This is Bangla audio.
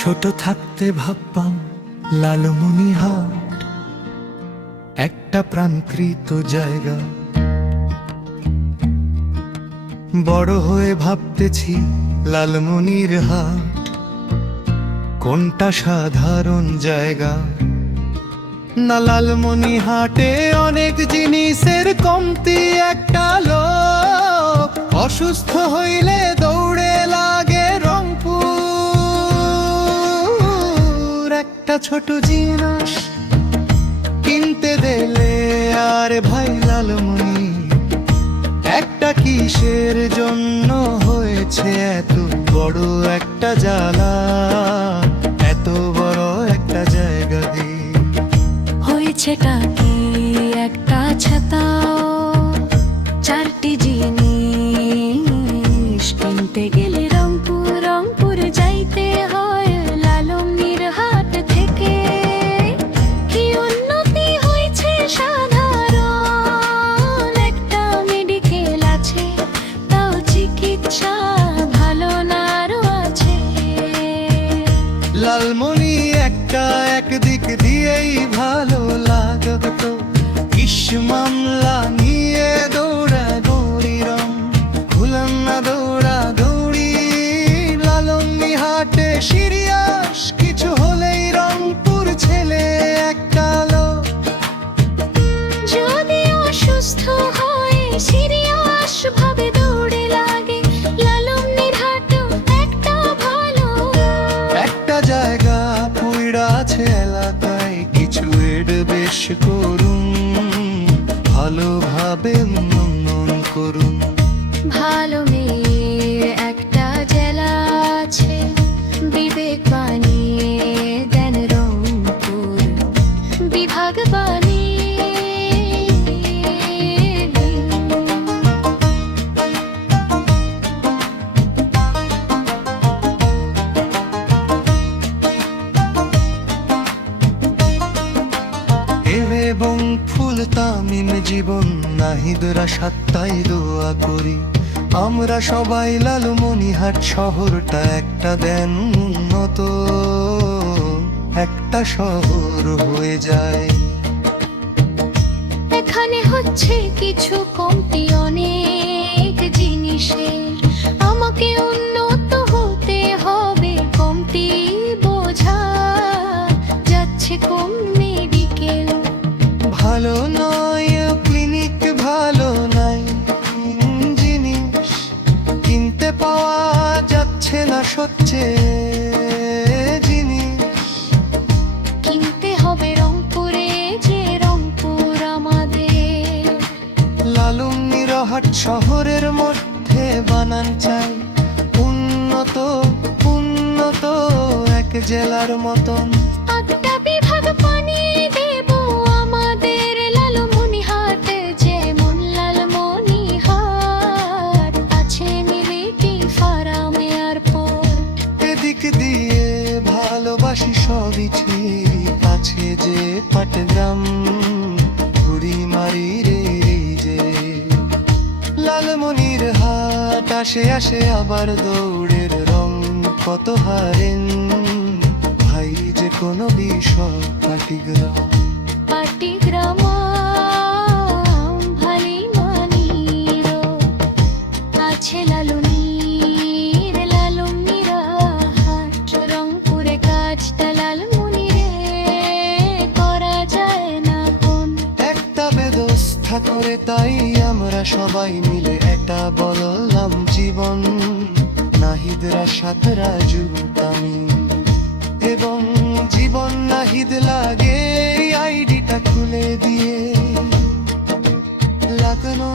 ছোট থাকতে ভাবতাম লালমনিরহাট একটা প্রাণকৃত জায়গা। বড় হয়ে ভাবতেছি লালমনিরহাট কোনটা সাধারণ জায়গা না। লালমনিরহাটে অনেক জিনিসের কমতি, একটা লোক অসুস্থ হইলে দৌড়ে লাগে রংপুর। একটা ছোট জিনিস কিনতে দিলে আরে ভাই লালমনি, একটা কিসের জন্য হয়েছে এত বড় একটা জ্বালা, এত বড় একটা জায়গা দিয়ে হয়েছেটা কি একটা ছাতাও, চারটি জিনিস কিনতে গেলে রংপুর রংপুর যাইতে হয় লালমনিরহাট থেকে। কি উন্নতি হয়েছে সাধারণ, একটা মেডিকেল আছে, তাও চিকিৎসা ভালো না আরো আছে। লালমনি একটা একদিক দিয়েই ভালো লাগতো, ইস মামলা নিয়ে দৌড়া দৌড়ি রং ভুলাম না দৌড়া দৌড়ি। লালমনিরহাটে সিরিয়াস কিছু হলেই রংপুর ছেলে একটা লোক যদি অসুস্থ হয় সিরিয়াস ভাবে দৌড়ে লাগে লালমনিরহাটও একটা ভালো। একটা জায়গা পইড়া আছে এলাকায়, কিছু এড বেশ করুন, ভালোভাবে উন্নয়ন করুন। ভালো মেয়ের একটা জেলা আছে, বিবেক বানিয়ে দেন রংপুর বিভাগ বানিয়ে। এবং ফুল তামিম জীবন নাহিদরা সাতটাই দোয়া করি, আমরা সবাই লালমনিরহাট শহরটা একটা দেন উন্নত একটা শহর হয়ে যায়। এখানে হচ্ছে কিছু কমতি অনেক জিনিসের, আমাকে উন্নত হতে হবে কমতি বোঝা যাচ্ছে কম মেডিকেল। ভালো নয় ক্লিনিক, ভালো নাই জিনিস কিনতে পাওয়া যাচ্ছে না সচ্ছে জিনিস। কিনতে হবে রংপুরে যে রংপুর আমাদের। লালমনিরহাট শহরের মধ্যে বানান চাই উন্নত উন্নত এক জেলার মতন। একটা বিভাগ বানিয়ে দেব আমাদের লালমনিরহাটে, যেমন লালমনিরহাট আছে মিলিটি ফার্ম এয়ারপোর্ট। এদিক দিয়ে ভালোবাসি সবই ঠিক আছে, যে পাটগ্রাম ঘুরি মারি রে যে। লালমনিরহাট আসে আসে আবার দৌড়ের রং কত হারেন ভাই, যে কোনো বিষয় পাটিগ্রাম পাটিগ্রাম ভালি মানির আছে লালমনিরহাট। রংপুরে কাজটা লালমনিরে করা যায় না কোন একটা ব্যবস্থা করে, তাই আমরা সবাই মিলে এটা বললাম জীবন। নাহিদরা সাথে রাজু তামিম এবং জীবন নাহিদ লাগে আইডিটা খুলে দিয়ে লাগানো